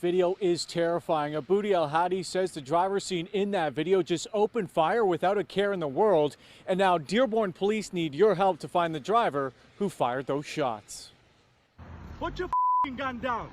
Video is terrifying. Aboudi El-Hadi says the driver seen in that video just opened fire without a care in the world. And now Dearborn police need your help to find the driver who fired those shots. Put your gun down.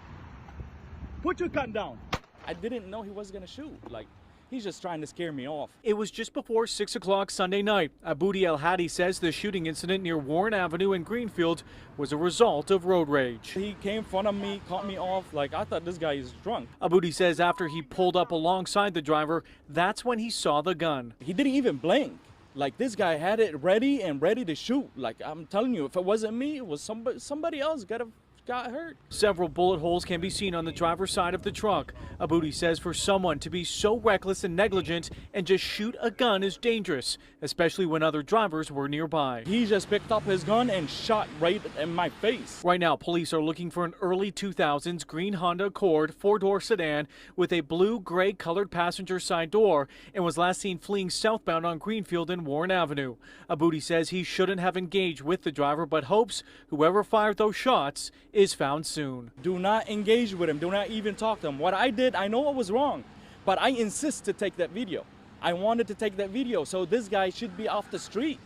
Put your gun down. I didn't know he was gonna shoot. Like, he's just trying to scare me off. It was just before 6 o'clock Sunday night. Aboudi El-Hadi says the shooting incident near Warren Avenue in Greenfield was a result of road rage. He came in front of me, caught me off. Like, I thought this guy is drunk. Aboudi says after he pulled up alongside the driver, that's when he saw the gun. He didn't even blink. Like, this guy had it ready to shoot. Like, I'm telling you, if it wasn't me, it was somebody else got hurt. Several bullet holes can be seen on the driver's side of the truck. Aboudi says for someone to be so reckless and negligent and just shoot a gun is dangerous, especially when other drivers were nearby. He just picked up his gun and shot right in my face. Right now, police are looking for an early 2000s green Honda Accord 4-door sedan with a blue-gray colored passenger side door and was last seen fleeing southbound on Greenfield and Warren Avenue. Aboudi says he shouldn't have engaged with the driver but hopes whoever fired those shots is found soon. Do not engage with him. Do not even talk to him. What I did, I know I was wrong, but I insist to take that video. I wanted to take that video, so this guy should be off the street.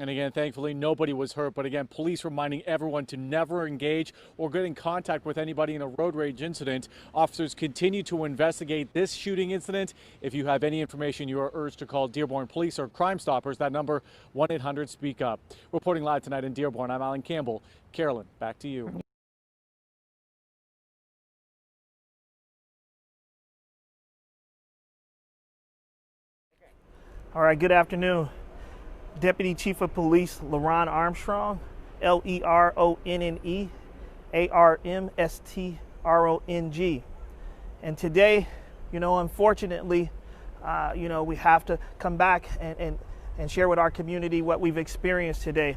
And again, thankfully, nobody was hurt. But again, police reminding everyone to never engage or get in contact with anybody in a road rage incident. Officers continue to investigate this shooting incident. If you have any information, you are urged to call Dearborn Police or Crime Stoppers. That number, 1-800-SPEAK-UP. Reporting live tonight in Dearborn, I'm Alan Campbell. Carolyn, back to you. All right, good afternoon. Deputy Chief of Police LeRonne Armstrong, Leronnne Armstrong. And today, unfortunately, we have to come back and share with our community what we've experienced today.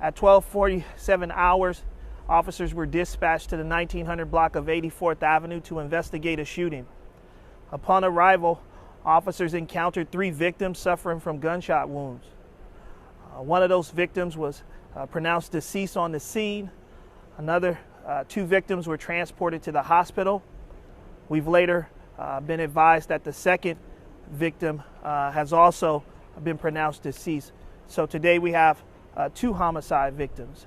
At 12:47 hours, officers were dispatched to the 1900 block of 84th Avenue to investigate a shooting. Upon arrival, officers encountered 3 victims suffering from gunshot wounds. One of those victims was pronounced deceased on the scene. Another 2 victims were transported to the hospital. We've later been advised that the second victim has also been pronounced deceased. So today we have 2 homicide victims.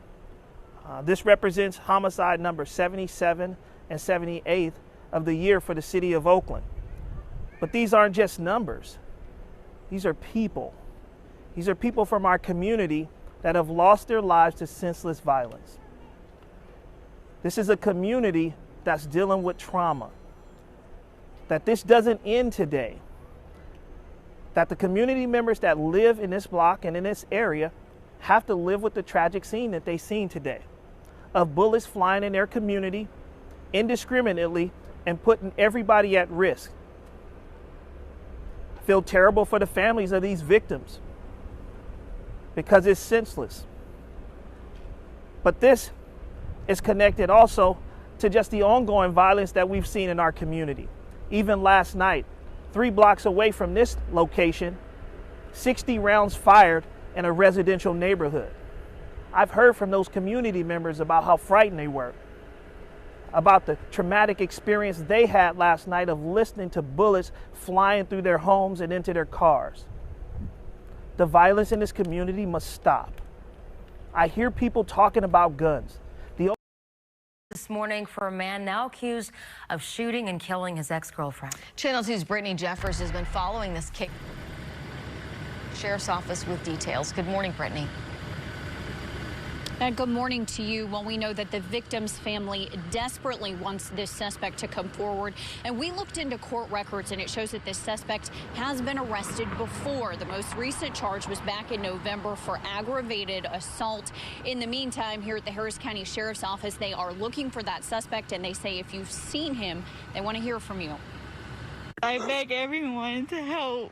This represents homicide number 77 and 78 of the year for the city of Oakland. But these aren't just numbers. These are people. These are people from our community that have lost their lives to senseless violence. This is a community that's dealing with trauma. That this doesn't end today. That the community members that live in this block and in this area have to live with the tragic scene that they've seen today of bullets flying in their community indiscriminately and putting everybody at risk. I feel terrible for the families of these victims because it's senseless. But this is connected also to just the ongoing violence that we've seen in our community. Even last night, 3 blocks away from this location, 60 rounds fired in a residential neighborhood. I've heard from those community members about how frightened they were, about the traumatic experience they had last night of listening to bullets flying through their homes and into their cars. The violence in this community must stop. I hear people talking about guns. This morning for a man now accused of shooting and killing his ex-girlfriend. Channel 2's Brittany Jeffers has been following this case. Sheriff's Office with details. Good morning, Brittany. And good morning to you. Well, we know that the victim's family desperately wants this suspect to come forward. And we looked into court records, and it shows that this suspect has been arrested before. The most recent charge was back in November for aggravated assault. In the meantime, here at the Harris County Sheriff's Office, they are looking for that suspect, and they say if you've seen him, they want to hear from you. I beg everyone to help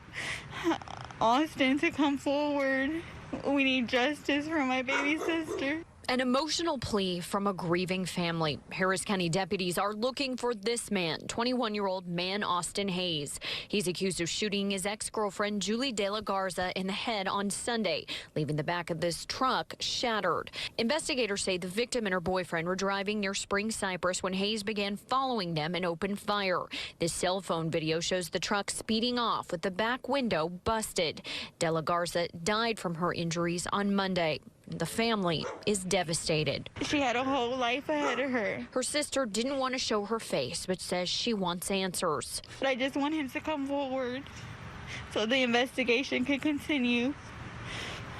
Austin to come forward. We need justice for my baby sister. An emotional plea from a grieving family. Harris County deputies are looking for this man, 21-year-old man Austin Hayes. He's accused of shooting his ex-girlfriend Julie De La Garza in the head on Sunday, leaving the back of this truck shattered. Investigators say the victim and her boyfriend were driving near Spring Cypress when Hayes began following them and opened fire. This cell phone video shows the truck speeding off with the back window busted. De La Garza died from her injuries on Monday. The family is devastated. She had a whole life ahead of her. Her sister didn't want to show her face, but says she wants answers. But I just want him to come forward so the investigation can continue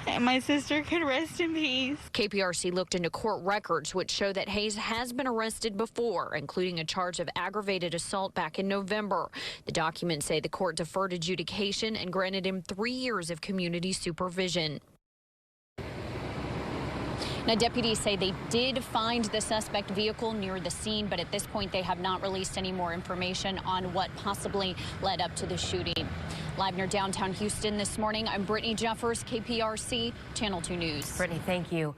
and my sister can rest in peace. KPRC looked into court records which show that Hayes has been arrested before, including a charge of aggravated assault back in November. The documents say the court deferred adjudication and granted him 3 years of community supervision. Now, deputies say they did find the suspect vehicle near the scene, but at this point they have not released any more information on what possibly led up to the shooting. Live near downtown Houston this morning, I'm Brittany Jeffers, KPRC, Channel 2 News. Brittany, thank you.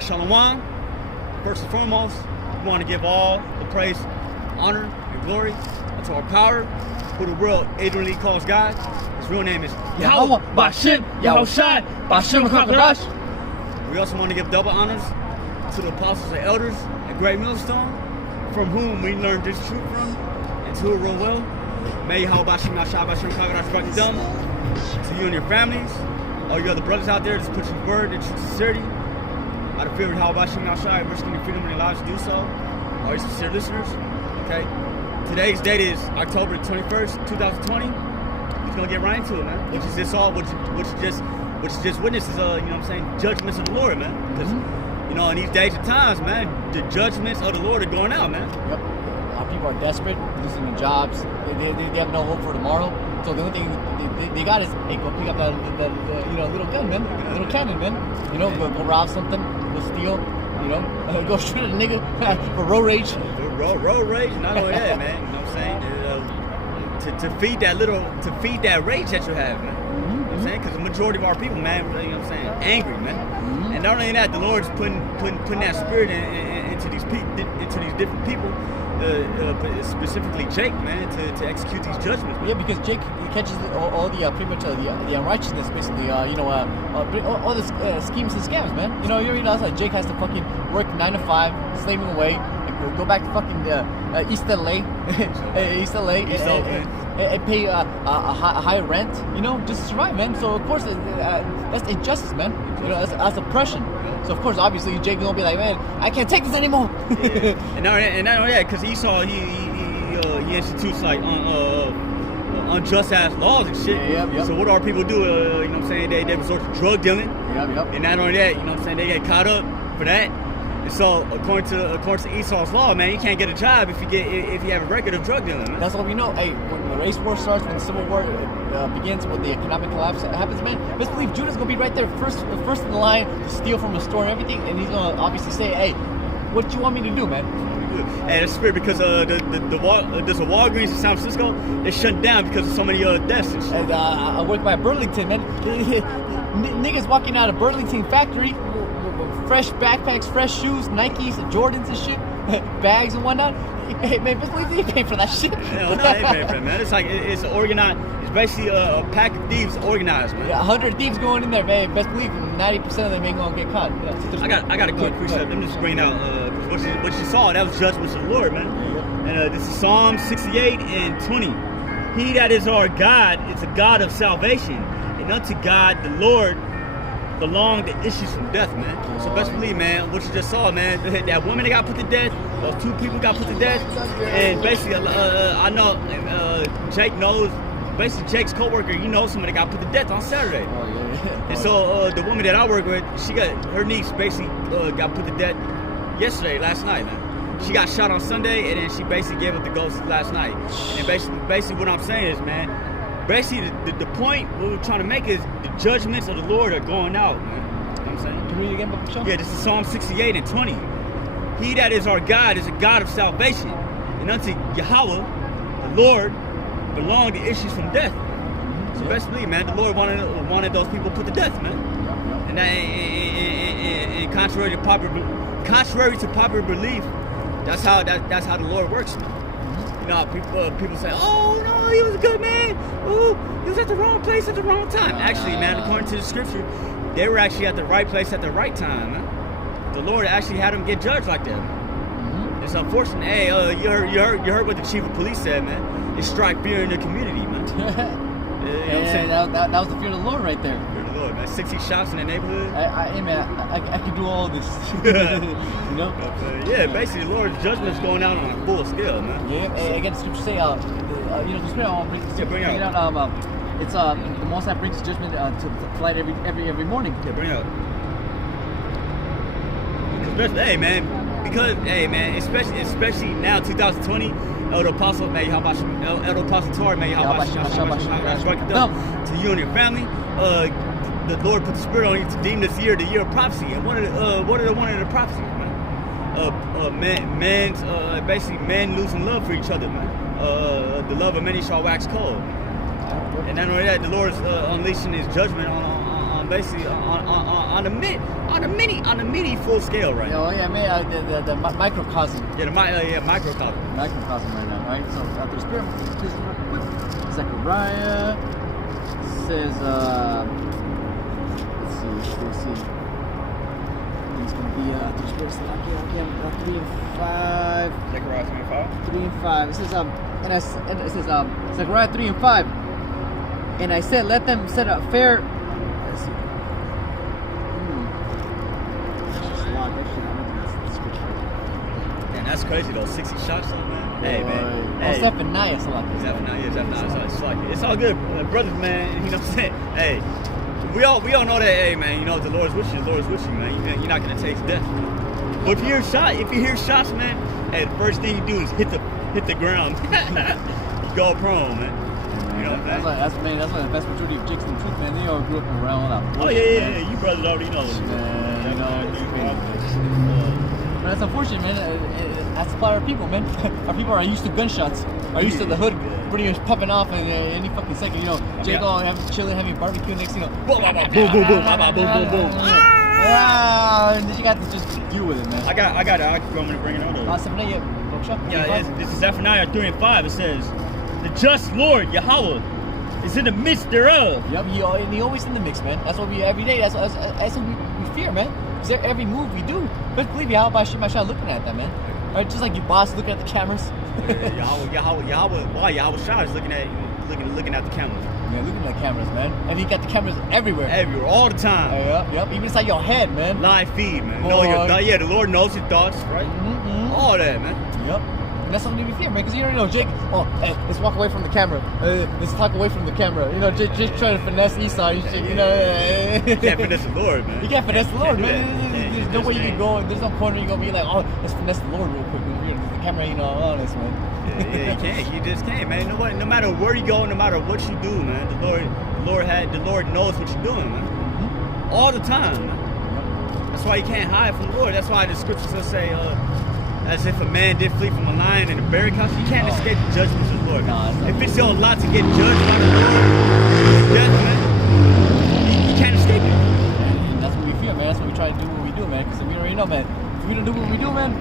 Shalom. First and foremost, we want to give all the praise, honor, and glory unto our power, who the world ignorantly calls God. His real name is Yahawah, bahasham, yahawashi, bahasham, qadash. We also want to give double honors to the apostles and elders at Great Millstone, from whom we learned this truth from, and to it real well. May yahawah, bahasham, bahasham, qadash brought you down to you and your families, all you other brothers out there that's put your word and true sincerity. Out of fear of how bahasham yahawah, risking your freedom and your lives to do so. All your sincere listeners, okay? Today's date is October 21st, 2020. We're gonna get right into it, man. Which is just just witnesses, you know what I'm saying, judgments of the Lord, man. Because you know, in these days and times, man, the judgments of the Lord are going out, man. Yep. A lot of people are desperate, losing their jobs. They have no hope for tomorrow. So the only thing they got is, hey, go pick up that you know, little gun, man, little cannon, man. You know, go rob something, go steal, you know, go shoot a nigga for road rage. Road rage, not only that, man. You know what I'm saying? To feed that rage that you have, man. You know what I'm saying? Because the majority of our people, man, you know what I'm saying, angry, man. And not only that, the Lord's putting that spirit into these different people. Specifically Jake, man, to execute these judgments. Man. Yeah, because Jake catches all the pretty much the unrighteousness, basically. You know, all the schemes and scams, man. You know, you already know that Jake has to fucking work 9 to 5, slaving away, go back to fucking East LA, and pay a high rent, you know, just to survive, man. So of course that's injustice, man. You know, that's oppression. So of course, obviously, Jake gonna be like, man, I can't take this anymore. Yeah. and not only that, because Esau he institutes like unjust ass laws and shit. Yep. So what do our people do? You know what I'm saying? They resort to drug dealing. Yep. And not only that, you know what I'm saying? They get caught up for that. And so according to Esau's law, man, you can't get a job if you have a record of drug dealing. Man. That's what we know. Hey, when the race war starts, when the civil war begins, when the economic collapse happens, man, best believe Judah's gonna be right there, first in the line to steal from the store and everything, and he's gonna obviously say, hey, what do you want me to do, man? Hey, that's weird because there's a Walgreens in San Francisco. They shut down because of so many deaths and shit. And I work by Burlington, man. Niggas walking out of Burlington factory, fresh backpacks, fresh shoes, Nikes, Jordans and shit, bags and whatnot. Hey, man, best believe they pay for that shit. No, they ain't paying for it, man. It's like it's organized. It's basically a pack of thieves organized, man. Yeah, 100 thieves going in there, man. Best believe 90% of them ain't gonna get caught. Yeah, I got a quick precept. Let me just bring out what you saw. That was judgments of the Lord, man. And this is Psalm 68 and 20. He that is our God is a God of salvation, and unto God the Lord belong the issues from death, man. So best believe, man, what you just saw, man, that woman that got put to death, those 2 people got put to death, and basically, I know Jake knows basically Jake's co-worker, you know, somebody got put to death on Saturday. Oh yeah. And so the woman that I work with, she got her niece basically got put to death last night, man. She got shot on Sunday, and then she basically gave up the ghost last night. And basically what I'm saying is, man, basically the point what we're trying to make is the judgments of the Lord are going out, man. You know what I'm saying? Can you read it again, bahasham? Yeah, this is Psalm 68 and 20. He that is our God is a God of salvation, and unto Yahawah, the Lord, belong the issues from death. So basically, man, the Lord wanted those people put to death, man. And that, and contrary to popular belief, that's how the Lord works. You know, people say, "Oh no, he was a good man. Oh, he was at the wrong place at the wrong time." Actually, man, according to the scripture, they were actually at the right place at the right time, man. The Lord actually had them get judged like that. It's unfortunate. Hey, you heard what the chief of police said, man. It strike fear in the community, man. You know what I'm saying? That was the fear of the Lord right there. Fear of the Lord, man. 60 shots in the neighborhood. Hey man, I can do all this. You know? Yeah, basically the Lord's judgment's going out on a full scale, man. Yeah. Hey, again, the scripture say, you know, the scripture I'll bring bring it out. It's the Most High brings judgment to light every morning. Yeah, bring it out. Hey man, especially now 2020, El Apostle may Apostle Torah may yahawashi to you and your family. The Lord put the Spirit on you to deem this year the year of prophecy. And one of the prophecies, man? Basically men losing love for each other, man. The love of many shall wax cold. And not only that, the Lord's unleashing His judgment on basically on a mini full scale right now. Oh yeah, man, the microcosm. Yeah, microcosm. Microcosm right now. All right, so after the Spirit, Zechariah says, let's see. It's gonna be the Spirit said, 3 and 5. Zechariah 3 and 5. 3 and 5. It says it says Zechariah 3 and 5. And I said, let them set a fair. Let's see. Man, that's crazy though. 60 shots though, man. Hey man. Hey. Zephaniah. It's all good, brothers, man. You know what I'm saying? Hey, we all know that. Hey man, you know the Lord's with you. The Lord's with you, man. You're not gonna taste death. But if you hear shots, man, hey, the first thing you do is hit the ground. You go prone, man. You know, that's the best majority of chicks in the truth, man. They all grew up around all that bullshit. Oh yeah. You brothers already know. But that's unfortunate, man. That's a lot of people, man. Our people are used to gunshots. Are used to the hood pretty much popping off in any fucking second. You know, Jake all chilling, having barbecue next. You know, boom, boom, boom, boom, boom, boom, boom. And then you got to just deal with it, man. I got it. I'm going to bring it out. This is Zephaniah 3 and 5. It says, "The just Lord Yahawah is in the midst thereof." Yep, he always in the mix, man. That's what we every day. That's what we fear, man. Because every move we do, best believe yahawashi looking at that, man. Right, just like your boss looking at the cameras. Yahawashi is looking at the cameras. Yeah, looking at the cameras, man. And he got the cameras everywhere, all the time. Yep. Even inside your head, man. Live feed, man. The Lord knows your thoughts, right? Mm-hmm. All that, man. Yep. And that's something we fear, man, because you already know, Jake, hey, let's walk away from the camera. Let's talk away from the camera. You know, Jake trying to finesse Esau and shit, you know. You can't finesse the Lord, man. You can't finesse the Lord, man. There's no way you can go, there's no corner you can be like, oh, let's finesse the Lord real quick. The camera ain't all this, man. Yeah, you can't. You just can't, man. No matter where you go, no matter what you do, man, the Lord knows what you're doing, man. Mm-hmm. All the time, man. That's why you can't hide from the Lord. That's why the scriptures will say, as if a man did flee from a lion in a bear country, you can't escape the judgments of the Lord. If it's your lot to get judged by the Lord, death, man, you can't escape it. And that's what we feel, man. That's why we try to do what we do, man. Because we already know, man. If we don't do what we do, man,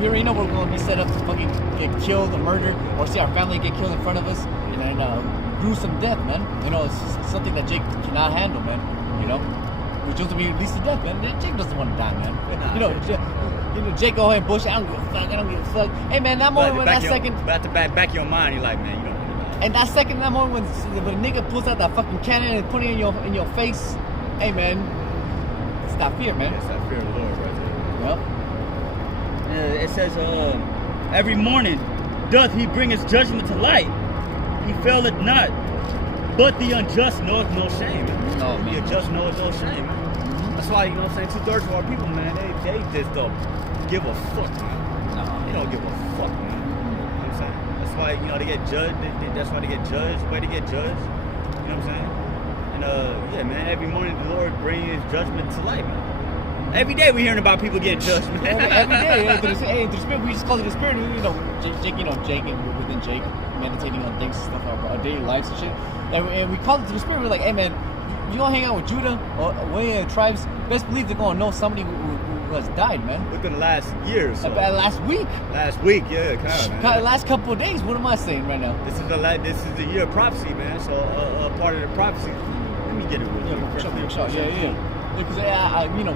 we already know we're going to be set up to fucking get killed or murdered, or see our family get killed in front of us, and gruesome death, man. You know, it's something that Jake cannot handle, man. You know, we're just to be released to death, man. Jake doesn't want to die, man. You know, Jake go ahead and bullshit. I don't give a fuck. Hey, man, that moment when that second. But at the back of your mind, you're like, man, you don't want to die. And that second, that moment when a nigga pulls out that fucking cannon and put it in your face, hey, man, it's that fear, man. It's that fear of the Lord right there. Yep. It says, every morning doth he bring his judgment to light. He faileth not But the unjust knoweth no shame. No, The unjust knoweth no shame. That's why, you know what I'm saying, 2/3 of our people, man, they just don't give a fuck, man. No. They don't give a fuck, man. You know what I'm saying? That's why, you know, they get judged. That's why they get judged. The way they get judged. You know what I'm saying? And yeah, man, every morning the Lord brings his judgment to light, man. Every day we're hearing about people getting judged, man. Every day, through the spirit, we just call it the spirit. You know, Jake, and within Jake, meditating on things, stuff, our daily lives and shit. And we call it to the spirit. We're like, hey, man, you gonna hang out with Judah or way tribes? Best believe they're gonna know somebody who has died, man. Within the last year or so. Last week. Last week, yeah, kind of. Last couple of days. What am I saying right now? This is the year of prophecy, man. So part of the prophecy. Let me get it with you. Yeah. Because you know,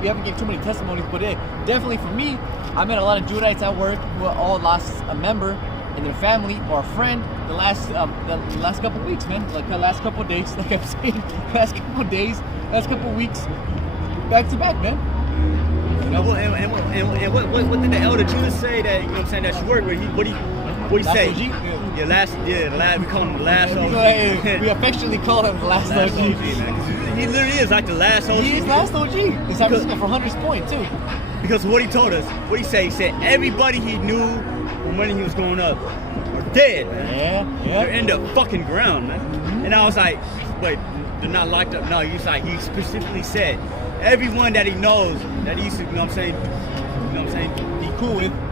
we haven't given too many testimonies, but definitely for me, I met a lot of Judahites at work who all lost a member in their family or a friend the last couple of weeks, man. Like the last couple of days, like I'm saying, last couple of days, last couple of weeks, back to back, man. You know, and what did the elder Judah say that, you know what I'm saying, that you work with? What do you say? OG? We call him the last OG. We affectionately call him the last OG. Man, he literally is like the last OG. He is last OG. He's San Francisco for Hunter's Point too. Because what he told us, what he said everybody he knew from when he was growing up are dead, man. Yeah. They're in the fucking ground, man. And I was like, wait, they're not locked up. No, he specifically said everyone that he knows, that he used to, you know what I'm saying,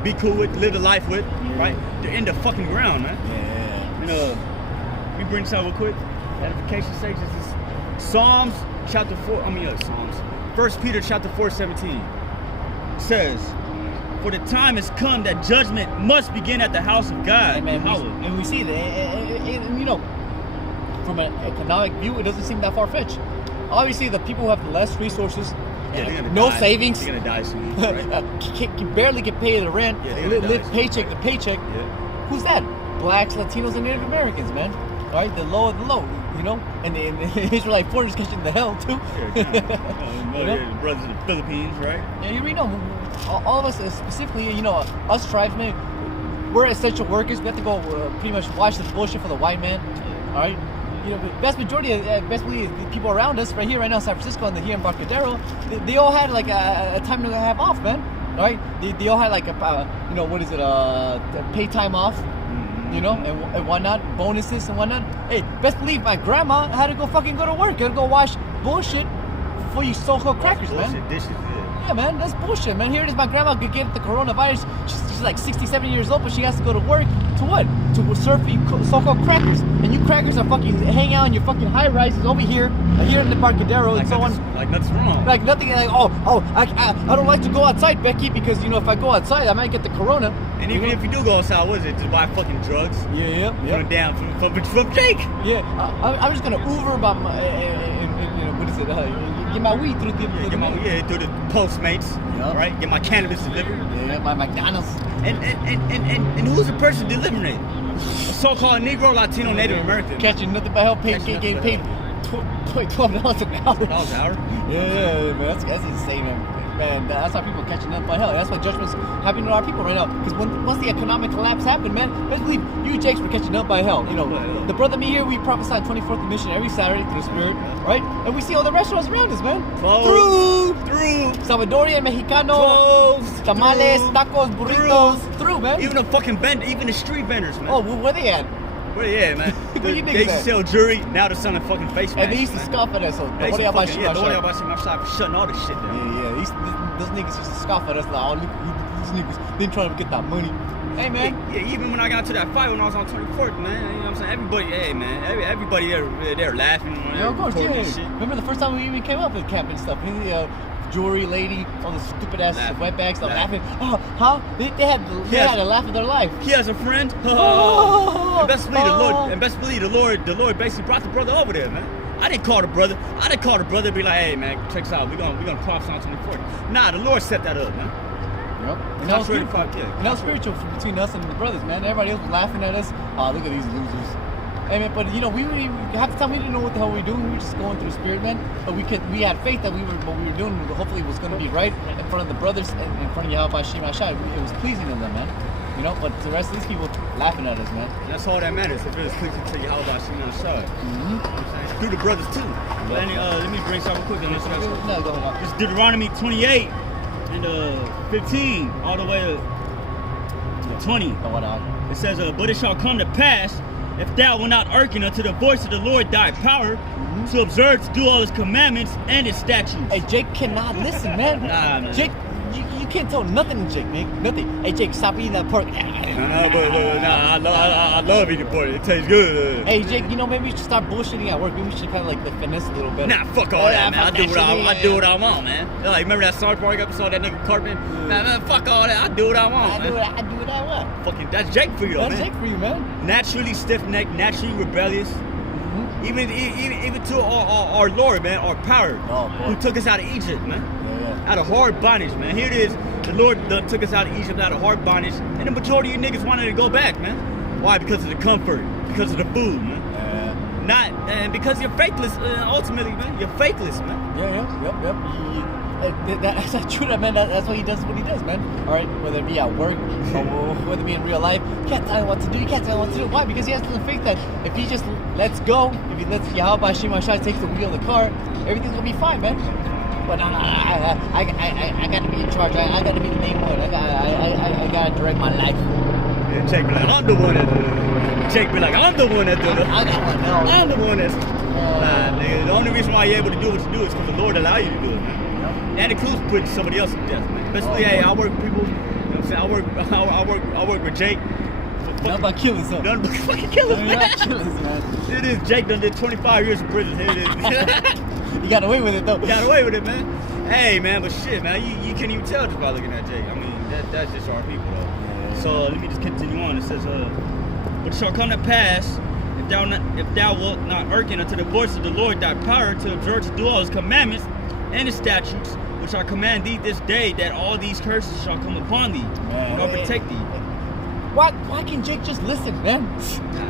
be cool with, live the life with, right? They're in the fucking ground, man. Yeah. And we bring something real quick. Edification stage is Psalms chapter 4. Psalms. 1 Peter chapter 4:17 says, "For the time has come that judgment must begin at the house of God." And we see that, and you know, from an economic view, it doesn't seem that far-fetched. Obviously, the people who have less resources, no savings, they're gonna die soon, right? can barely get paid the rent, live paycheck to paycheck. Yeah. Who's that? Blacks, Latinos, and Native Americans, man. All right, the low of the low, you know, and the Israelite foreigners catching the hell too. The brothers in the Philippines, right? Yeah, you know, all of us specifically, you know, us tribesmen, we're essential workers. We have to go pretty much watch the bullshit for the white man. All right. You know, the vast majority of the people around us, right here, right now, in San Francisco, and here in Barcadero, they all had like a time to have off, man. All right, they all had like pay time off, you know, and whatnot, bonuses and whatnot. Hey, best believe my grandma had to go to work, had to go wash bullshit for you so-called crackers, man. Bullshit dishes, yeah, man, that's bullshit, man. Here it is, my grandma could get the coronavirus. She's like 67 years old, but she has to go to work to what? To serve for you so-called crackers. And you crackers are fucking hang out in your fucking high-rises over here in the Barcadero, like and so on. Like nothing's wrong. Like nothing. Like I don't like to go outside, Becky, because you know if I go outside, I might get the corona. And even if you do go outside, what is it? To buy fucking drugs? Yeah. From Jake. Yeah, I'm just gonna Uber about my, what is it? Get my weed through the through the Postmates, right? Get my cannabis delivered. Yeah, my McDonald's. And who's the person delivering it? A so-called Negro, Latino, Native American. Catching nothing but hell, getting paid $12 an hour. $12 an hour? Yeah, man, that's insane, man. That's how people are catching nothing but hell. That's why judgment's happening to our people right now. Because once the economic collapse happened, man, let's believe you Jakes were catching up by hell. You know, the brother me here, we prophesy 24th mission every Saturday through the Spirit, right? And we see all the restaurants around us, man. Through Salvadorian, Mexicano, closed, tamales, tacos, burritos, through, man. Even the street vendors, man. Oh, where they at? Where they at, man? They used to sell jewelry, now they're selling fucking face masks. And they used to scoff at us. So the yahawah shutting all this shit down. Yeah. Those niggas used to scoff at us like, oh, look, these niggas, they trying to get that money. Hey, man. Yeah, even when I got to that fight when I was on 24th, man, you know what I'm saying? Everybody they're laughing. Yeah, of course, yeah. Remember the first time we even came up at camp and stuff? Jewelry lady, all the stupid ass wetbacks, they're laughing. Oh, huh? They had a laugh of their life. He has a friend. And best believe the Lord basically brought the brother over there, man. I didn't call the brother. And be like, hey, man, check this out. We're gonna cross on 24th. Nah, the Lord set that up, man. Yep. And that was spiritual between us and the brothers, man. Everybody else was laughing at us. Oh, look at these losers. Hey, man, but you know, half the time we didn't know what the hell we were doing. We were just going through the Spirit, man. But we had faith that what we were doing hopefully was going to be right in front of the brothers and in front of yahawashi. It was pleasing to them, man. You know, but the rest of these people laughing at us, man. And that's all that matters. If it's pleasing to Yahawah, she on the side. Through the brothers too. But let me bring something quick on this. No, go ahead. This Deuteronomy 28 and 15 all the way to 20. It says, but it shall come to pass, if thou wilt not hearken unto the voice of the Lord thy power, to observe to do all his commandments and his statutes. Hey, Jake cannot listen, man. Nah, man. Jake, you can't tell nothing to Jake, man. Nothing. Hey, Jake, stop eating that pork. I love eating pork. It tastes good. Hey, Jake, you know, maybe we should start bullshitting at work. Maybe we should kind of like the finesse a little bit. Nah, fuck all that, man. I do what I want, man. Like, remember that South Park episode, that nigga Cartman? Nah, man, fuck all that. I do what I want, man. I do what I want. Fucking, that's Jake for you, though, That's man. Jake for you, man. Naturally stiff-necked, naturally rebellious. Even to our Lord, man, our power, who took us out of Egypt, man. Out of hard bondage, man. Here it is. The Lord took us out of Egypt, out of hard bondage, and the majority of you niggas wanted to go back, man. Why? Because of the comfort, because of the food, man. And because you're faithless, ultimately, man. You're faithless, man. Yep. That's true, man. That's why he does what he does, man. All right, whether it be at work or whether it be in real life, you can't tell him what to do. You can't tell him what to do. Why? Because he has the faith that if he just lets go, if he lets Yahawah take the wheel of the car, everything's gonna be fine, man. But no, I gotta be in charge. I gotta be the main one. I gotta direct my life. Yeah, Jake be like, I'm the one that do it. Jake be like, I'm the one that do it. I'm the one that's. Nah, nigga. The only reason why you're able to do what you do is because the Lord allow you to do it, man. And it includes putting somebody else to death, man. Especially, hey, I work with people. You know what I'm saying? I work with Jake. Nothing about killing something. Nothing but fucking killers, man. It is. Jake done did 25 years in prison. Here it is. You got away with it, though. You got away with it, man. Hey, man, but shit, man, you can't even tell just by looking at Jake. I mean, that's just our people, though. So let me just continue on. It says, but it shall come to pass, if thou wilt not hearken unto the voice of the Lord thy power, to observe to do all his commandments and his statutes, which I command thee this day, that all these curses shall come upon thee, and overtake thee. Why can't Jake just listen, man?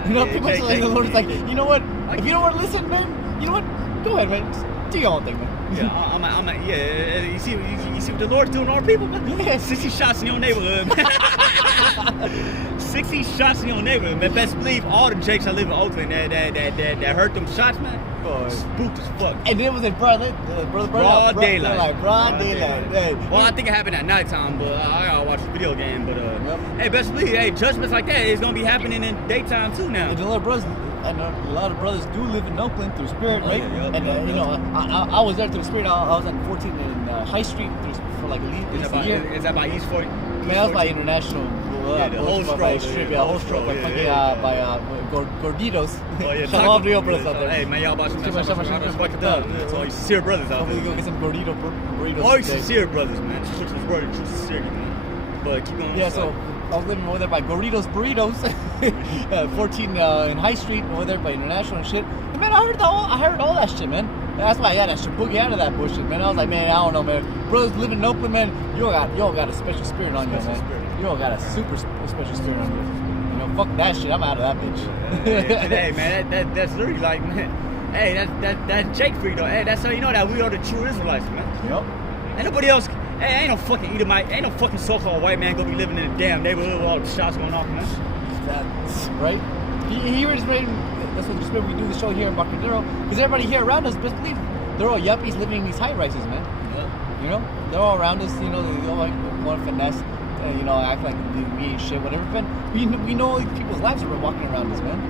You know, people say like the Lord's like, you know what? If you don't want to listen, man, you know what? Go ahead, man. Just do your own thing, man. Yeah, you see what the Lord's doing to our people, man? Yeah. 60 shots in your neighborhood, man. 60 shots in your neighborhood, man. Best believe all the Jakes that live in Oakland that hurt them shots, man. Spooked as fuck. And then it was in broad daylight. Broad daylight. Well, I think it happened at nighttime, but I gotta watch the video game. But hey, best believe, hey, judgments like that is gonna be happening in daytime too now. And a lot of brothers do live in Oakland through Spirit, right? And you know, I was there through Spirit. I was on 14 in High Street for like at least a year. Is that by East 40? Man, that was by International. The whole stroke. The whole stroke. By Gorditos. Oh, yeah. Shalom to your brothers out there. Hey, man, y'all about to all you sincere brothers out there. Hopefully, go get some Gordito burritos. All you sincere brothers, man. Just put this word in true sincerity, man. But keep going. Yeah, so I was living over there by Gorditos Burritos, 14 in High Street, over there by International and shit. And man, I heard all that shit, man. That's why I got that shit boogie out of that bullshit, man. I was like, man, I don't know, man. Brothers living in Oakland, man, you all got a special spirit on you, man. You all got a super special spirit on you. You know, fuck that shit. I'm out of that bitch. Hey, man, that's literally like, man. Hey, that's Jake for you, though. Hey, that's how you know that we are the true Israelites, man. Yep. Ain't nobody else. Hey, ain't no fucking Edomite, ain't no fucking so-called white man gonna be living in a damn neighborhood with all the shots going off, man. That's right. He was raising. That's what we do the show here in Barcadero, because everybody here around us, best believe, they're all yuppies living in these high rises, man. Yeah. You know, they're all around us. You know, they all like want to finesse, you know, act like we ain't shit, whatever. But we know these people's lives are walking around us, man.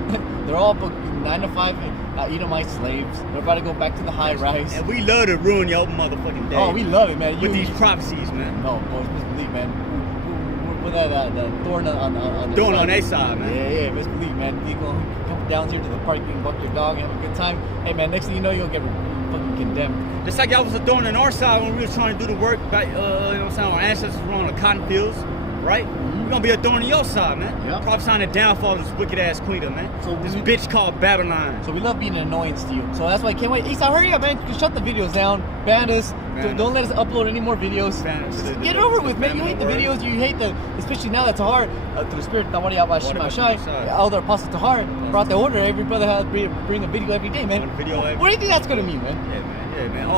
They're all 9 to 5 Edomite slaves. They're about to go back to the high rise. And we love to ruin your motherfucking day. Oh, we love it, man. With these prophecies, man. No, boys, just believe, man. With that thorn on the thorn on their side, man. Yeah, just believe, man. You go come down here to the park, you can buck your dog, have a good time. Hey, man, next thing you know, you'll get fucking condemned. Just like y'all was a thorn on our side when we was trying to do the work, back, you know what I'm saying? Our ancestors were on the cotton fields, right? We're gonna be a thorn on your side, man. Yep. Prophesying the downfall of this wicked ass queen, man. So this bitch called Babylon. So we love being an annoyance to you. So that's why I can't wait. Isa, hurry up, man. Just shut the videos down. Ban us. Don't let us upload any more videos. Get it over with, man. You hate the videos. You hate especially now that Tahar, through the Spirit, all the apostles Tahar brought the order. Every brother had to bring a video every day, man. What do you think that's gonna mean, man? Yeah, man.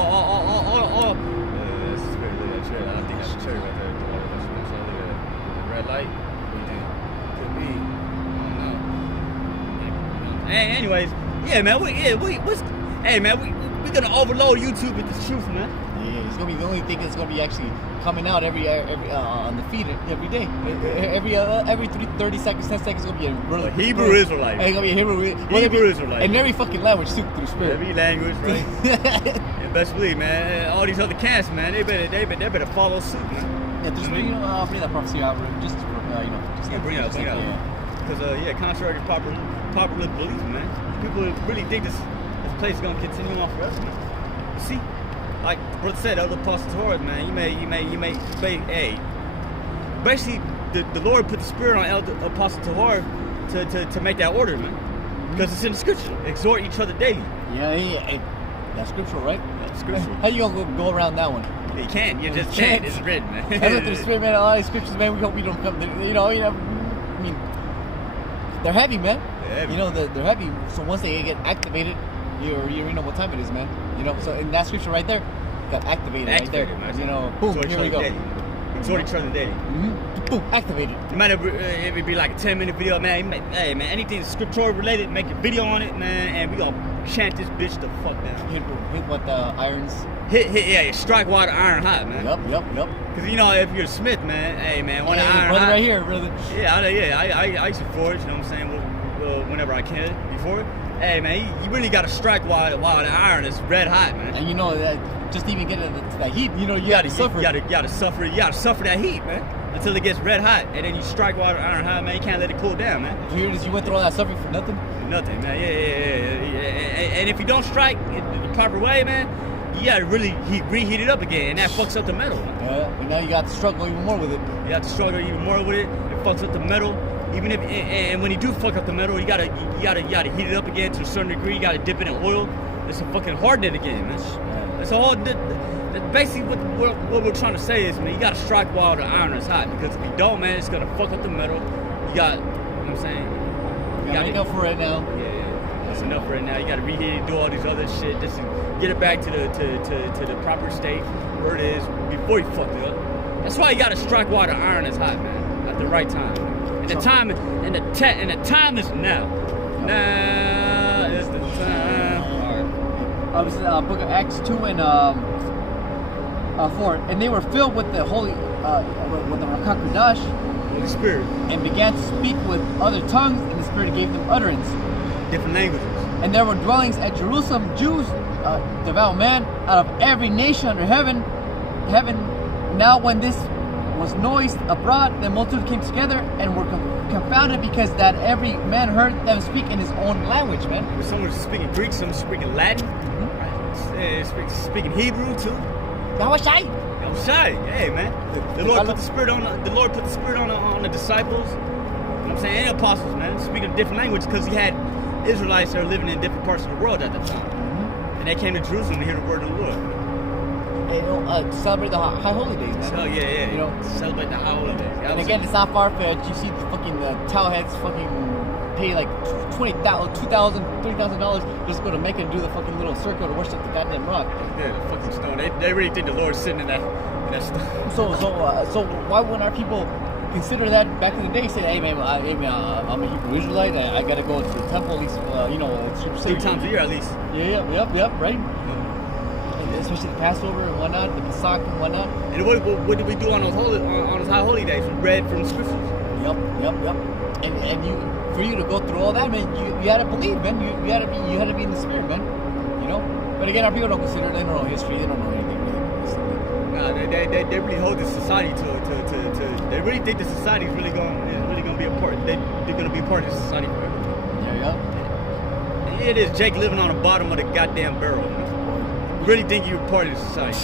This is very lit. I think that's a cherry right there. Red light. Could be. I don't know. Hey, anyways, yeah, man. We're gonna overload YouTube with this truth, man. Yeah, it's gonna be the only thing that's gonna be actually coming out every on the feed every day. Every 30 seconds, 10 seconds, gonna be a really Hebrew Israelite. It's gonna be a Hebrew Israelite. And every fucking language too, through spirit. Every language, right? Yeah, best believe, man. All these other camps, man, they better follow suit, man. Yeah, there's I'll bring that prophecy out, just bring it out. Because contrary to popular belief, man, people really think this place is gonna continue on forever, man. You see, like the brother said, other apostles, man, you may, hey, basically the Lord put the spirit on Elder Apostle Tahor to make that order, man, because it's in the scripture. Exhort each other daily. Yeah. That's scriptural, right? That's scriptural. How you gonna go around that one? You can't. You just can't. It's written, man. I look through the spirit, man. A lot of scriptures, man. We hope we don't come. I mean, they're heavy, man. They're heavy. They're heavy. So once they get activated, you know what time it is, man. So in that scripture right there, got activated right there. Man. Boom. Here we go. Exhort each other daily. Boom. Activated. No matter if it be like a 10-minute video, man. Hey, man, anything scriptural related, make a video on it, man, and we gonna chant this bitch the fuck down. Hit what the irons. Hit, strike while the iron hot, man. Yep. Because if you're a smith, man, hey, man, when the iron brother hot. right here, brother. Yeah, I used to forge, you know what I'm saying, whenever I can, before. Hey, man, you really gotta strike while the iron is red hot, man. And that just even get to that heat, you gotta suffer. You gotta suffer that heat, man, until it gets red hot, and then you strike while the iron hot, man. You can't let it cool down, man. You went through all that suffering for nothing? Nothing, man. Yeah. And if you don't strike it the proper way, man, you gotta really reheat it up again, and that fucks up the metal. Yeah, and now you got to struggle even more with it. You have to struggle even more with it. It fucks up the metal. Even if, and when you do fuck up the metal, you gotta heat it up again to a certain degree. You gotta dip it in oil. It's a fucking harden it again, man. That's all. Basically, what we're trying to say is, man, you gotta strike while the iron is hot, because if you don't, man, it's gonna fuck up the metal. You got, you know what I'm saying? You gotta make up for it now. Yeah. That's enough for it now. You gotta reheat it, do all these other shit, just to get it back to the proper state where it is before you fuck it up. That's why you gotta strike while the iron is hot, man, at the right time. And the time is now. Now is the time. This is Book of Acts 2 and 4, and they were filled with the holy, with the rawchaa qadash, Holy Spirit, and began to speak with other tongues, and the Spirit gave them utterance. Different languages. And there were dwellings at Jerusalem, Jews, devout men, out of every nation under heaven. Now when this was noised abroad, the multitude came together and were confounded, because that every man heard them speak in his own language, man. Some were speaking Greek, some were speaking Latin, speaking Hebrew too. Yahawashi. Hey, man. The Lord put the spirit on the disciples. You know what I'm saying? And the apostles, man, speaking different languages, because he had Israelites that are living in different parts of the world at the time, and they came to Jerusalem to hear the word of the Lord. To celebrate the high holy days, man. Oh yeah. Celebrate the high holy days. And again, it's not far-fetched. You see the fucking towelheads fucking pay like $20,000, $2,000, $3,000 just to go to Mecca and do the fucking little circle to worship the goddamn rock. Yeah, the fucking stone. They really think the Lord's sitting in that stone. So why wouldn't our people consider that back in the day? Say, hey man, I'm a Hebrew Israelite. I gotta go to the temple at least, 3 times a year at least. Yep, right. Especially the Passover and whatnot, the Pesach and whatnot. And what did we do on those high holy days? We read from the scriptures. Yep. And for you to go through all that, man, you had to believe, man. You had to be in the spirit, man. But again, our people don't consider. They don't know history. They don't know anything really. Nah, they really hold this society to. They really think the society is really going to be a part. They're going to be a part of the society forever. Yeah. It is Jake living on the bottom of the goddamn barrel. Man. You really think you're part of the society?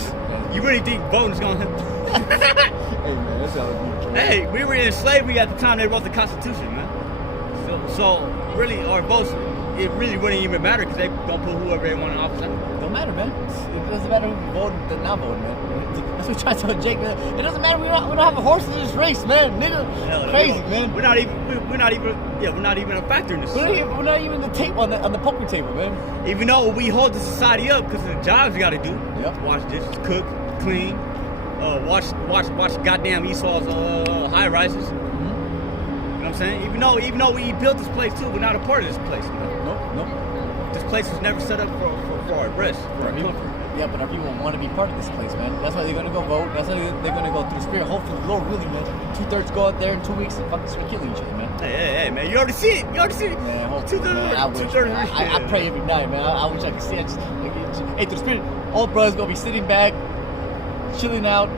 You really think voting's going to? Hey man, that's how it be. Hey, we were in slavery at the time they wrote the Constitution, man. So really, our votes, it really wouldn't even matter, because they don't put whoever they want in office. Don't matter, man. It doesn't matter who voted and not voted, man. That's what we try to tell Jake, man. It doesn't matter. We don't have a horse in this race, man. Nigga, crazy, man. We're not even a factor in this. We're not even the tape on the poker table, man. Even though we hold the society up because of the jobs we got to do. Yep. Wash dishes, cook, clean, watch goddamn Esau's high rises. know what I'm saying? Even though we built this place too, we're not a part of this place. Man. Nope. This place was never set up for our rest, for our comfort. Yeah, but our people want to be part of this place, man. That's why they're going to go vote. That's why they're going to go through the spirit. Hopefully, the Lord willing, man. 2/3 go out there in 2 weeks and fucking start killing each other, man. Hey, man. You already see it. Man, hopefully, man. I wish. I pray every night, man. I wish I could see it. Hey, through the spirit, all brothers going to be sitting back, chilling out,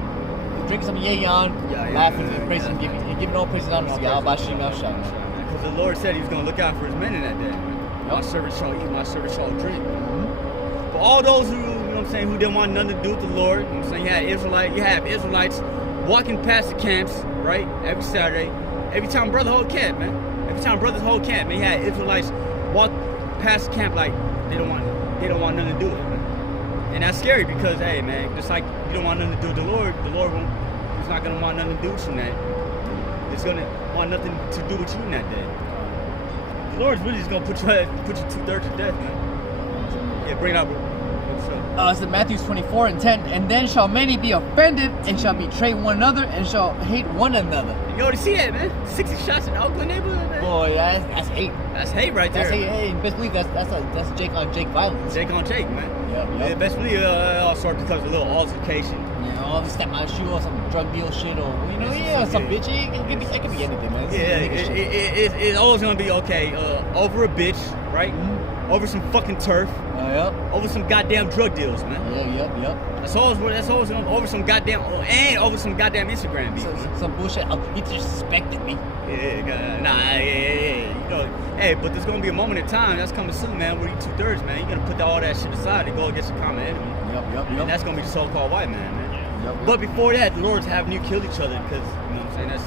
drinking some yahawashi, laughing and praising, giving all praise and honor to yahawashi, because the Lord said he was going to look out for his men in that day. My servant shall eat, my servant shall drink. For all those who, you know what I'm saying, who didn't want nothing to do with the Lord, you know what I'm saying, you have Israelites walking past the camps, right, every Saturday. Every time brothers hold camp, man. You had Israelites walk past the camp like they don't want nothing to do with it, man. And that's scary because, hey, man, just like you don't want nothing to do with the Lord he's not going to want nothing to do with you in that. He's going to want nothing to do with you in that day. The Lord's really just going to put you 2/3 to death, man. Yeah, bring it up. It's in Matthew 24:10. And then shall many be offended and shall betray one another and shall hate one another. You already see that, man. 60 shots in the Oakland neighborhood, man. Boy, that's hate. That's hate right there. That's hate. Hey, best believe that's Jake on Jake violence. Jake on Jake, man. Yep. Yeah, best believe all sorts because of a little altercation. Yeah, all the step my shoe or some drug deal shit or some bitch. It could be anything, man. It's always gonna be okay. Over a bitch, right? Mm-hmm. Over some fucking turf. Over some goddamn drug deals, man. Yep. That's always over some goddamn Instagram beef. Some bullshit. He disrespected me. Yeah. You know, hey, but there's gonna be a moment in time that's coming soon, man. Where you 2/3, man. You're gonna put all that shit aside and go against your common enemy. Yep. And that's gonna be the so-called white man, man. Yep. But before that, the Lord's having you kill each other because you know what I'm saying.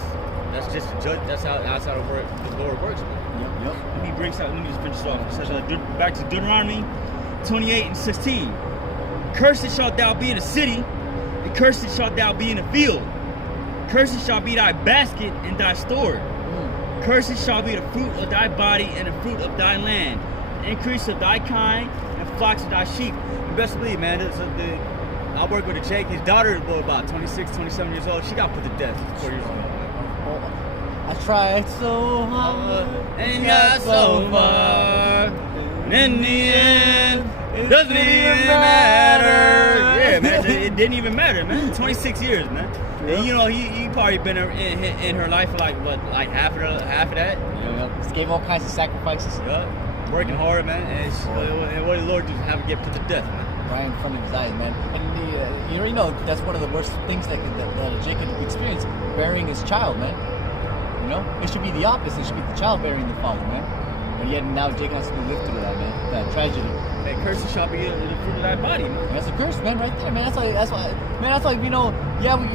That's just a judge. That's how the Lord works, man. Yep. Let me just finish off. It says back to Deuteronomy 28:16. Cursed shalt thou be in the city, and cursed shalt thou be in the field. Cursed shall be thy basket and thy store. Cursed shall be the fruit of thy body and the fruit of thy land, the increase of thy kind and flocks of thy sheep. You best believe, man. I work with a Jake. His daughter is about 26, 27 years old. She got put to death 4 years ago. I tried so hard and got so far, and in the end, it doesn't even matter. Yeah, man, it didn't even matter, man. 26 years, man. And you know, he probably been in her life for like half of that. Yeah. He gave all kinds of sacrifices. Yeah. Working hard, man. And what did the Lord do? Have her get put to death, man. Right in front of his eyes, man. And you already know that's one of the worst things that Jacob experienced, burying his child, man. You know, it should be the opposite. It should be the child burying the father, man. But yet now Jacob has to live through that, man. That tragedy. Hey, curse shall be in the fruit of thy body, man. That's a curse, man, right there, man. That's why, we know. Yeah, we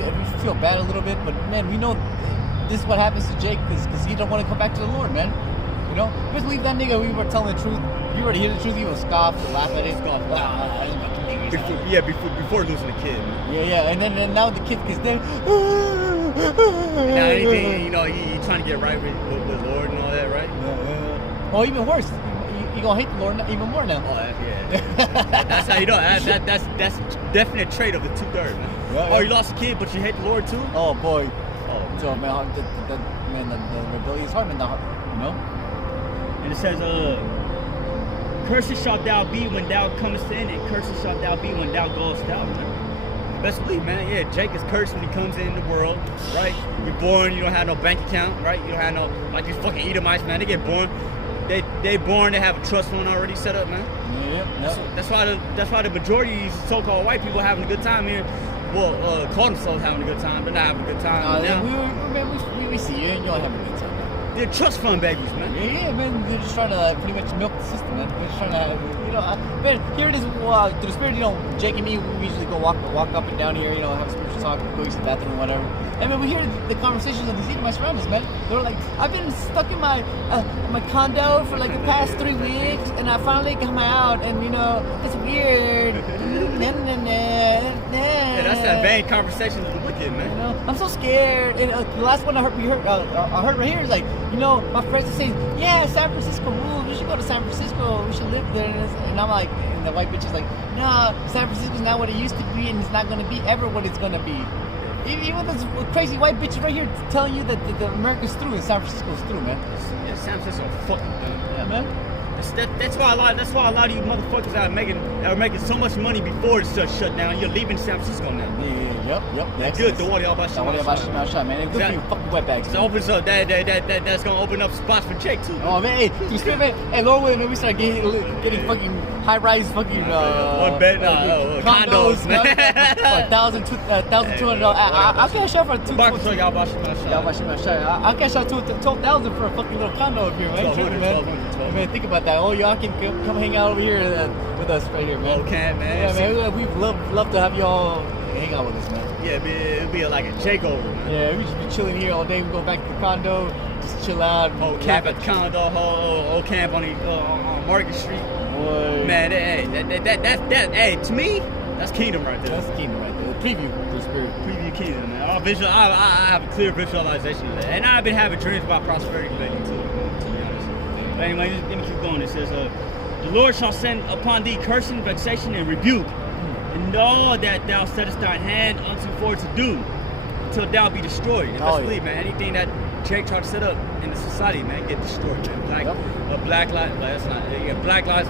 feel bad a little bit, but man, we know this is what happens to Jake because he don't want to come back to the Lord, man. You know, just leave that nigga. We were telling the truth. If you were to hear the truth, he would scoff, laugh at it. Before losing a kid. Man. Yeah, and then now the kid is there. Now anything, you know, he trying to get right with the Lord and all that, right? Yeah. Oh, even worse. You gonna hate the Lord even more now. Oh, yeah. That's how you know. That's definite trait of the 2/3, man. Yeah. You lost a kid, but you hate the Lord too. Oh boy. Oh, so man, the rebellious heart, man, you know. And it says, cursed shalt thou be when thou comest in, and cursed shalt thou be when thou goest out, man. Best believe, man. Yeah, Jake is cursed when he comes in the world, right? You're born, you don't have no bank account, right? You don't have no, like these fucking Edomites, man. They get born, they born, they have a trust fund already set up, man. Yeah. That's why the majority of these so-called white people having a good time here. Well, call themselves having a good time. They're not having a good time now. We see you and y'all having a good time. They're trust fund babies, man. Yeah, man. They're just trying to pretty much milk the system, man. They're just trying to, man. Here it is. Through the spirit, Jake and me, we usually go walk up and down here, have a spiritual talk, go use the bathroom, whatever. And man, we hear the conversations of these Edomites around us, man. They're like, I've been stuck in my condo for like the past 3 weeks, and I finally come out, and it's weird. Yeah, that's that vain conversation of the wicked, man. I'm so scared. And the last one I heard right here is like, my friends are saying, yeah, San Francisco rules. We should go to San Francisco. We should live there. And I'm like, and the white bitch is like, no, San Francisco's not what it used to be, and it's not going to be ever what it's going to be. Even those crazy white bitches right here telling you that the America's through and San Francisco's through, man. Yeah, San Francisco fucking done. Yeah, man. That's why a lot of you motherfuckers are making so much money before it's shut down. You're leaving San Francisco now. Yep. That's good. The water bahasham, man. It's good for you fucking wetbags. It opens up that's gonna open up spots for Jake too. Oh man, hey, you still man. Hey, Lord willing, when we start getting fucking high-rise fucking one bed condos, man. $1,200. I'll cash out for I'll cash out $12,000 for a fucking little condo up here, man. Man, think about that. Oh, y'all can come hang out over here with us right here, man. Okay, man. Yeah, man. We'd love to have y'all hang out with us, man. Yeah, it'd be like a takeover, man. Yeah, we just be chilling here all day. We go back to the condo, just chill out. Camp at the condo, whole camp on Market Street. Boy. Man, hey, to me, that's kingdom right there. That's kingdom right there. The preview for the spirit. Preview kingdom, man. I have a clear visualization of that. And I've been having dreams about prosperity lately, too, to be honest. But anyway, let me keep going. It says, the Lord shall send upon thee cursing, vexation, and rebuke, and all that thou settest thy hand unto for to do, until thou be destroyed. And best believe, man, anything that Jake tried to set up in the society, man, get destroyed, man. Black Lives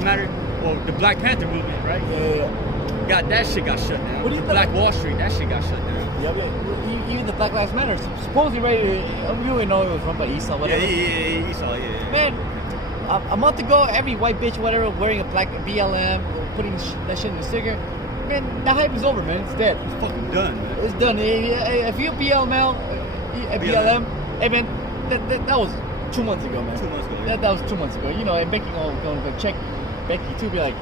Matter, or the Black Panther movement, right? Yeah. That shit got shut down. Black Wall Street, that shit got shut down. Yeah, even the Black Lives Matter, supposedly, right? We already know it was run by Esau, whatever. Yeah, Esau, yeah. Man, a month ago, every white bitch, whatever, wearing a black BLM, putting that shit in the sticker, man, the hype is over, man. It's dead. It's fucking done, man. It's done. If you're BLM, hey, man, that was 2 months ago, man. 2 months ago, yeah. That was 2 months ago. You know, and Becky going to check Becky too, be like,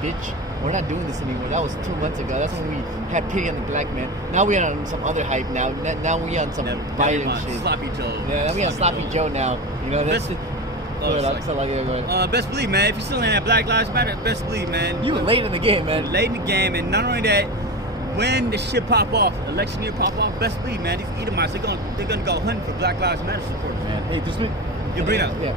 bitch, we're not doing this anymore. That was 2 months ago. That's when we had pity on the black man. Now we on some other hype now. Now we on some Biden shit. Sloppy Joe. Yeah, now we on Sloppy Joe now. You know, that's it. Best believe, man. If you're still in that Black Lives Matter, best believe, man. You were late in the game, man. Late in the game, and not only that, when the shit pop off, election year pop off, best believe, man, these Edomites, they're gonna go hunting for Black Lives Matter supporters, man. Hey, this week. You bring it up. Yeah.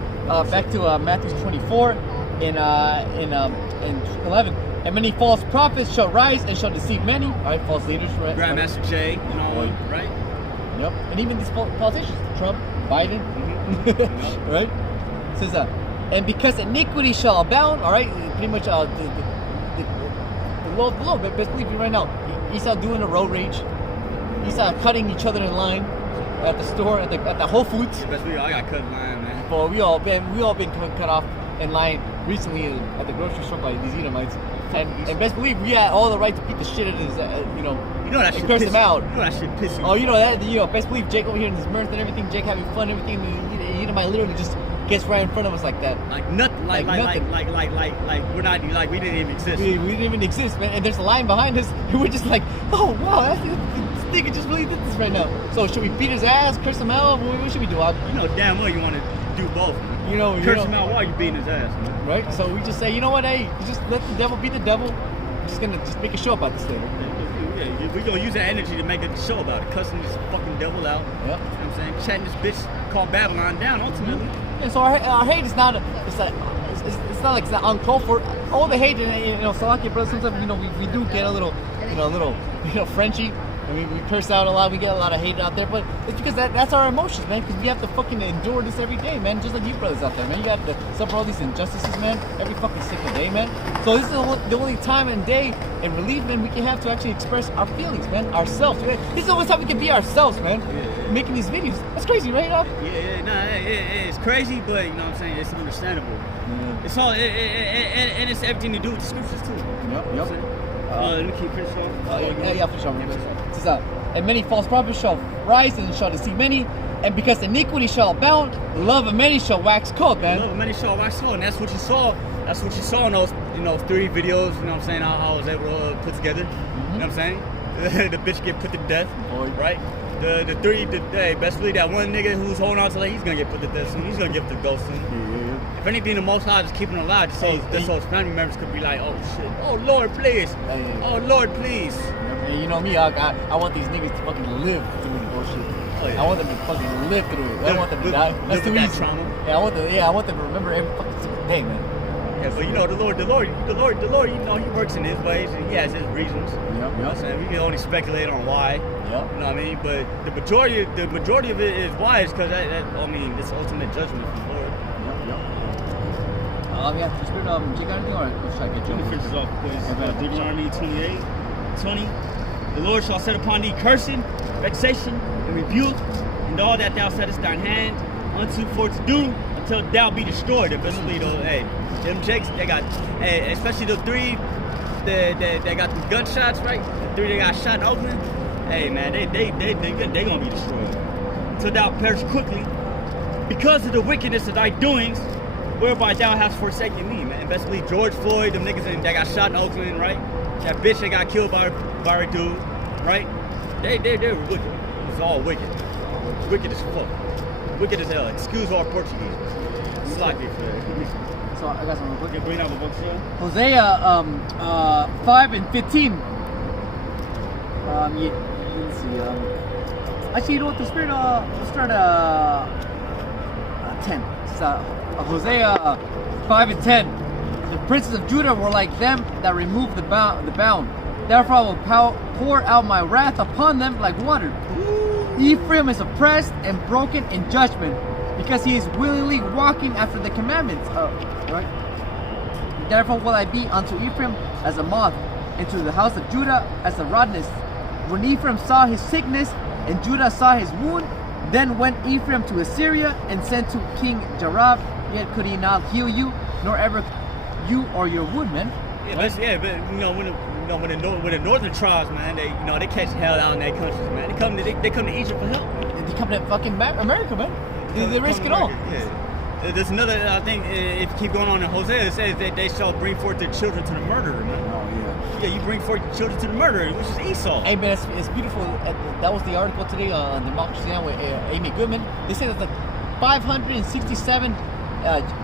Back to Matthew 24 in 11. And many false prophets shall rise and shall deceive many. All right, false leaders, right? Grandmaster Jay, you know, right? Yep. And even these politicians, Trump, Biden, right? It says and because iniquity shall abound, all right, pretty much the low, but best believe me right now, Esau doing a road rage, Esau cutting each other in line at the store, at the Whole Foods. Yeah, best believe I got cut in line, man. Well, we all been cut off in line recently at the grocery store by these Edomites. And best believe we had all the right to beat the shit out of his, that shit curse him out. You know that shit pissing. Oh, best believe Jake over here in his mirth and everything, Jake having fun, everything. Edomite literally just gets right in front of us like that. Like nothing. Like we're not like we didn't even exist. We didn't even exist, man. And there's a line behind us, and we're just like, oh wow, this nigga just really did this right now. So should we beat his ass, curse him out? What should we do? You know damn well you want to do both. Curse him out while you're beating his ass, man. Right? So we just say, you know what, hey, just let the devil beat the devil. We're just gonna make a show about this later. Yeah, we're gonna use that energy to make a show about it, cussing this fucking devil out. Yep. You know what I'm saying? Chatting this bitch called Babylon down ultimately. And so our hate is not it's not like it's not uncalled for. All the hate, Salakia brothers, sometimes we do get a little Frenchy. I mean, we curse out a lot, we get a lot of hate out there, but it's because that's our emotions, man, because we have to fucking endure this every day, man, just like you brothers out there, man. You have to suffer all these injustices, man, every fucking single day, man. So this is the only time and day and relief, man, we can have to actually express our feelings, man, ourselves, man. This is the only time we can be ourselves, man, making these videos. That's crazy, right, Doc? It's crazy, but, you know what I'm saying, it's understandable. Yeah. It's all, and it's everything to do with the scriptures, too. Yep. Let me keep finish off. Yeah, for sure. It says, and many false prophets shall rise and shall deceive many, and because iniquity shall abound, the love of many shall wax cold, man. The love of many shall wax cold, and that's what you saw. That's what you saw in those 3 videos. You know what I'm saying? How I was able to put together. You know what I'm saying? The bitch get put to death, right? The 3, best believe that one nigga who's holding on to like he's gonna get put to death soon. He's gonna get the ghost soon. If anything, the Most High is keeping him alive, so his family members could be like, oh shit, oh Lord, please, oh Lord, please. And you know me, I want these niggas to fucking live through the bullshit. Oh, yeah. I want them to fucking live through it. I don't want them to die. That's too easy. Trauma. Yeah, I want them to remember every fucking single day, man. Yeah, but you know, the Lord, you know, he works in his ways and he has his reasons. Yep, You know what I'm saying? We can only speculate on why. Yep. You know what I mean? But the majority of it is wise because I mean, it's ultimate judgment from the Lord. Yeah, the Spirit check anything, or should I get you? Let me finish this off, please. Deuteronomy 28:20. The Lord shall set upon thee cursing, vexation, and rebuke, and all that thou settest thine hand unto for to do until thou be destroyed. And basically, them Jakes, they got, especially the three that got the gunshots, right? The three that got shot in Oakland. Hey man, they gonna be destroyed until thou perish quickly because of the wickedness of thy doings, whereby thou hast forsaken me, man. Basically, George Floyd, them niggas that got shot in Oakland, right? That bitch that got killed by a dude, right? They were wicked. It's all wicked. Wicked as fuck. Wicked as hell. Excuse our Portuguese. Sloppy for that. So I got some real quick. You bring out the book, sir? Hosea 5:15. Let's see. Actually, you know what? The Spirit. We'll start 10. It's Hosea 5:10. The princes of Judah were like them that removed the bound. Therefore, I will pour out my wrath upon them like water. Ephraim is oppressed and broken in judgment, because he is willingly walking after the commandments. Right. Therefore will I be unto Ephraim as a moth, and to the house of Judah as a rottenness. When Ephraim saw his sickness, and Judah saw his wound, then went Ephraim to Assyria, and sent to King Jarab, yet could he not heal you, nor ever you or your wound, man. Yeah, but you know when the northern tribes, man, they catch hell out in their countries, man. They come to Egypt for help. They come to fucking America, man. They risk it all. Yeah. There's another. I think if you keep going on in Hosea, it says that they shall bring forth their children to the murderer, man. Oh yeah. Yeah, you bring forth your children to the murderer, which is Esau. Hey man, it's beautiful. That was the article today on Democracy Now! With Amy Goodman. They say that the 567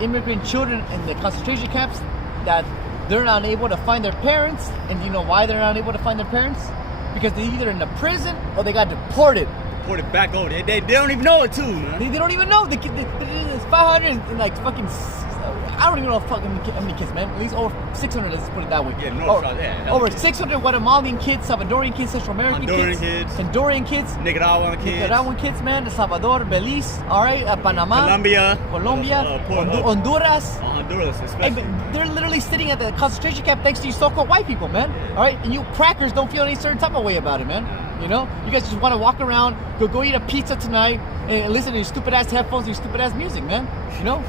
immigrant children in the concentration camps, that they're not able to find their parents. And you know why they're not able to find their parents? Because they're either in the prison or they got deported. Deported back over there. They don't even know it too, man. They don't even know. There's 500 and like fucking, I don't even know how many kids, man. At least over 600, let's put it that way. Yeah, over 600 Guatemalan kids, Salvadorian kids, Central American kids, Honduran kids, Nicaraguan kids, man. El Salvador, Belize, all right, Panama, Colombia, Honduras. Honduras, especially. Hey, they're literally sitting at the concentration camp thanks to you so-called white people, man. All right, and you crackers don't feel any certain type of way about it, man. You know, you guys just want to walk around, go eat a pizza tonight, and listen to your stupid ass headphones and your stupid ass music, man. You know,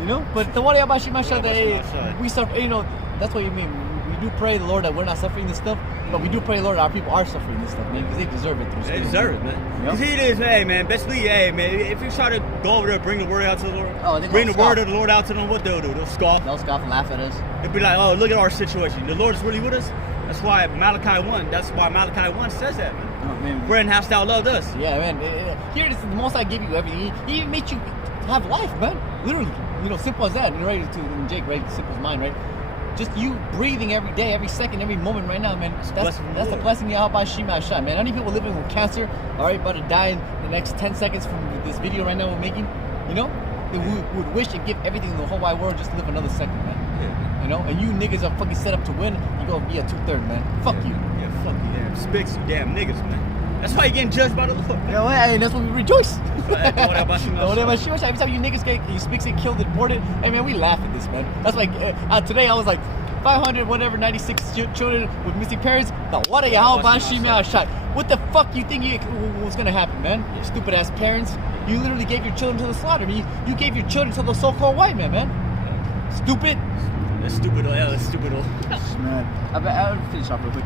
you know. But the one about Shimasha that we suffer, you know, that's what you mean. We do pray the Lord that we're not suffering this stuff, but we do pray the Lord that our people are suffering this stuff, man, because they deserve it. They deserve it, man. Yep. See this, hey man, basically, hey man, if you try to go over there and bring the word out to the Lord, bring the word of the Lord out to them, what they'll do? They'll scoff. They'll scoff and laugh at us. They'll be like, oh, look at our situation. The Lord is really with us. That's why Malachi 1. That's why Malachi 1 says that, man. Oh, man. Wherein hast thou loved us? Yeah, man. Here it is. The most I give you everything. He even makes you have life, man. Literally, you know, simple as that. And right to Jake, right? Simple as mine, right? Just you breathing every day, every second, every moment, right now, man. That's the blessing of Yahawah, man. How many people living with cancer, all right, about to die in the next 10 seconds from this video right now we're making? You know, they would wish and give everything in the whole wide world just to live another second, man. You know, and you niggas are fucking set up to win. You gonna be a 2/3, man. Fuck you. Yeah, fuck you, damn spicks, you damn niggas, man. That's why you're getting judged by the Lord. You know, hey, that's what we rejoice. Every time you niggas get, you spicks get killed, deported. Hey man, we laugh at this, man. That's like today I was like 596 children with missing parents. The what a yahawah shot. What the fuck you think was gonna happen, man? You stupid ass parents. You literally gave your children to the slaughter. You gave your children to the so-called white man. Stupid. That's stupid. That's stupid. Man, I'll finish off real quick.